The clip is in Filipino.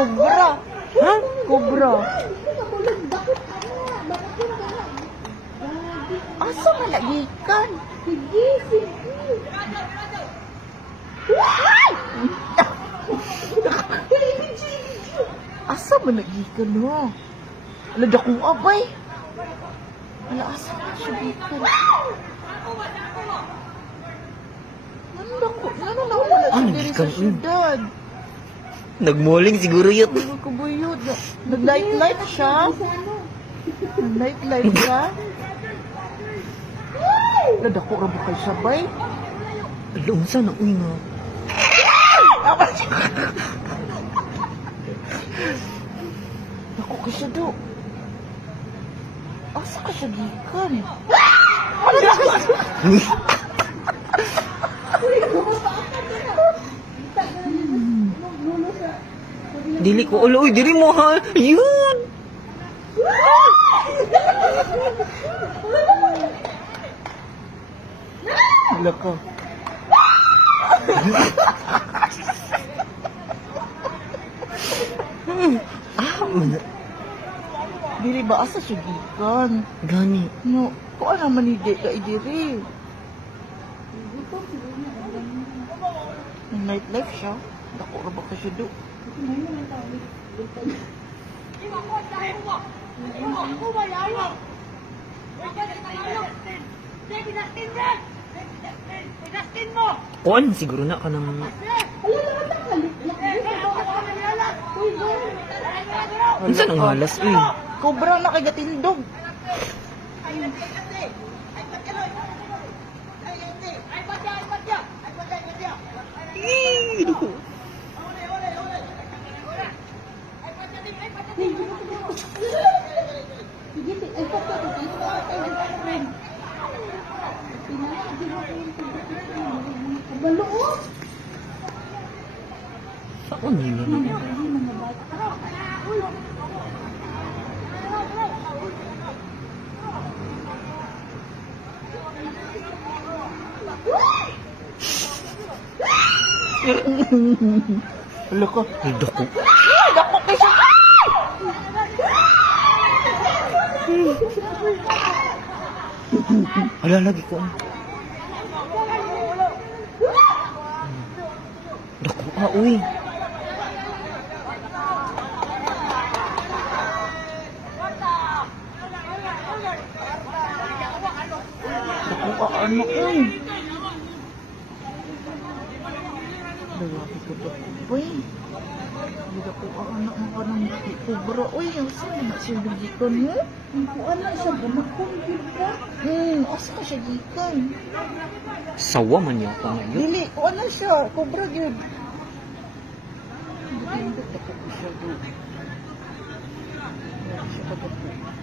Cobra. Ha? Cobra. Asa malagikan? Sige. Asa malagikan mo? Ala dako abay. Ala asa malagikan? Ano na wala Ah, sa diri sa nagikan, syudad? Nagmuling siguro yun. Ano ko ba yun? Nag-light siya? Nag-light siya? Nadako ra ba kay sabay? Alunsa na, uy nga. Dako kay siya do. Asa ka siya gikan? Dili ko, ulo, uy, dili mo ha. Yun. Wala ka. Dili ba asa siya gikan? Gani. No, kuha naman ni Dek ka idiri. Nightlife siya. Dako ra ba ka siya do? Kuan, siguro na ka ng... Unsa nang halas, uy. Cobra na kay gatindog. Ih, duko. Ako nila na. Wala ka. Ay, dako. Dako kay siya. Ala, lagi ko. Dako ka, uy. Dako ka anak ko. Lagi ko dako. Uy. Dako ka anak mo ka ng Cobra. Uy, asa na siya gikan mo? Ano siya gamakon ka? Asa ka siya gikan? Sawa man niya ako ngayon. Dili, ano siya? Cobra yun. Dako ko siya do. Siya ka dako.